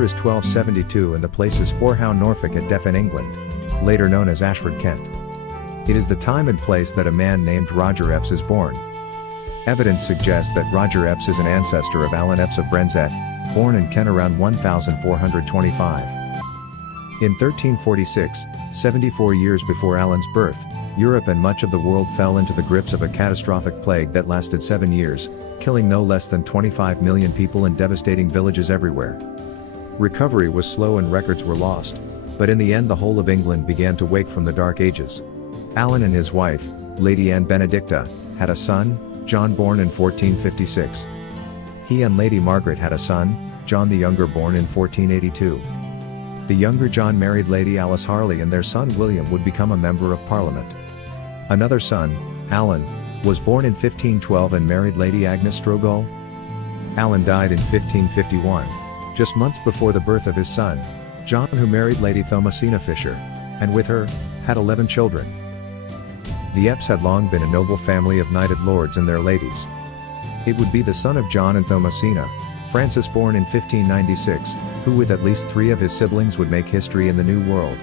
year is 1272 and the place is Forehound, Norfolk at Defen, England, later known as Ashford, Kent. It is the time and place that a man named Roger Eppes is born. Evidence suggests that Roger Eppes is an ancestor of Alan Eppes of Brenzett, born in Kent around 1425. In 1346, 74 years before Alan's birth, Europe and much of the world fell into the grips of a catastrophic plague that lasted 7 years, killing no less than 25 million people and devastating villages everywhere. Recovery was slow and records were lost, but in the end the whole of England began to wake from the Dark Ages. Alan and his wife, Lady Anne Benedicta, had a son, John, born in 1456. He and Lady Margaret had a son, John the Younger, born in 1482. The younger John married Lady Alice Harley and their son William would become a member of Parliament. Another son, Alan, was born in 1512 and married Lady Agnes Strogall. Alan died in 1551, just months before the birth of his son, John, who married Lady Thomasina Fisher, and with her, had 11 children. The Eppes had long been a noble family of knighted lords and their ladies. It would be the son of John and Thomasina, Francis, born in 1596, who with at least 3 of his siblings would make history in the New World.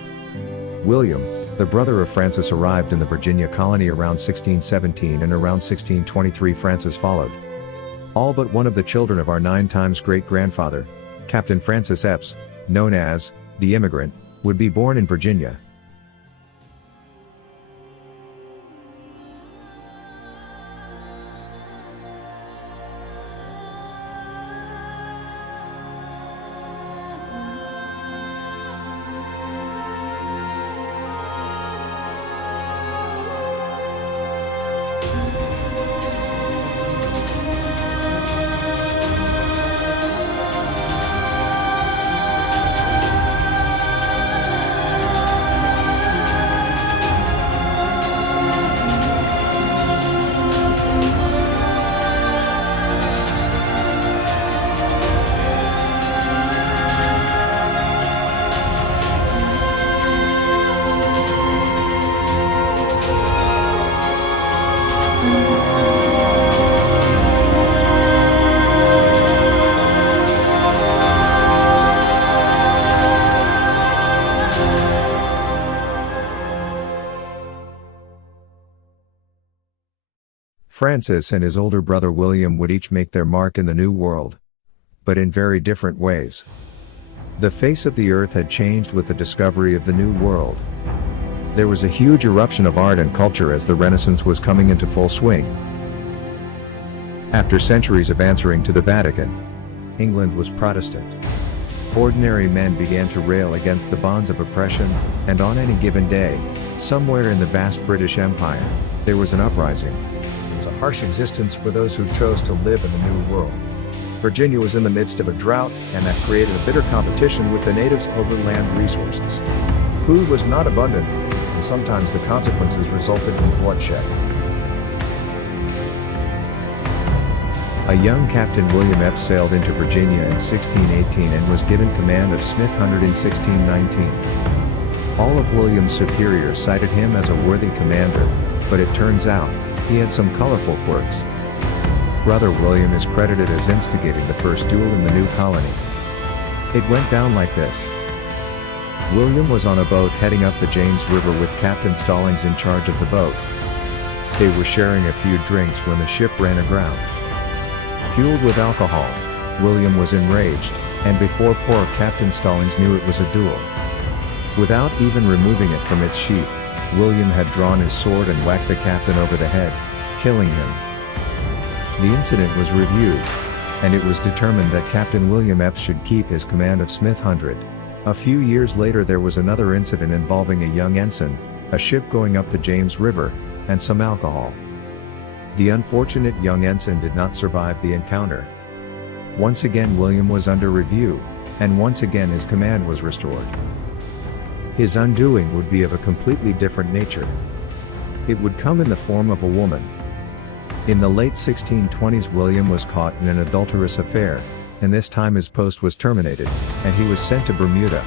William, the brother of Francis, arrived in the Virginia colony around 1617 and around 1623 Francis followed. All but one of the children of our 9-times great-grandfather, Captain Francis Eppes, known as the Immigrant, would be born in Virginia. Francis and his older brother William would each make their mark in the New World, but in very different ways. The face of the earth had changed with the discovery of the New World. There was a huge eruption of art and culture as the Renaissance was coming into full swing. After centuries of answering to the Vatican, England was Protestant. Ordinary men began to rail against the bonds of oppression, and on any given day, somewhere in the vast British Empire, there was an uprising. It was a harsh existence for those who chose to live in the New World. Virginia was in the midst of a drought, and that created a bitter competition with the natives over land resources. Food was not abundant, and sometimes the consequences resulted in bloodshed. A young Captain William Eppes sailed into Virginia in 1618 and was given command of Smith Hundred in 1619. All of William's superiors cited him as a worthy commander, but it turns out, he had some colorful quirks. Brother William is credited as instigating the first duel in the new colony. It went down like this. William was on a boat heading up the James River with Captain Stallings in charge of the boat. They were sharing a few drinks when the ship ran aground. Fueled with alcohol, William was enraged, and before poor Captain Stallings knew it was a duel. Without even removing it from its sheath, William had drawn his sword and whacked the captain over the head, killing him. The incident was reviewed, and it was determined that Captain William Eppes should keep his command of Smith Hundred. A few years later there was another incident involving a young ensign, a ship going up the James River, and some alcohol. The unfortunate young ensign did not survive the encounter. Once again William was under review, and once again his command was restored. His undoing would be of a completely different nature. It would come in the form of a woman. In the late 1620s William was caught in an adulterous affair, and this time his post was terminated, and he was sent to Bermuda,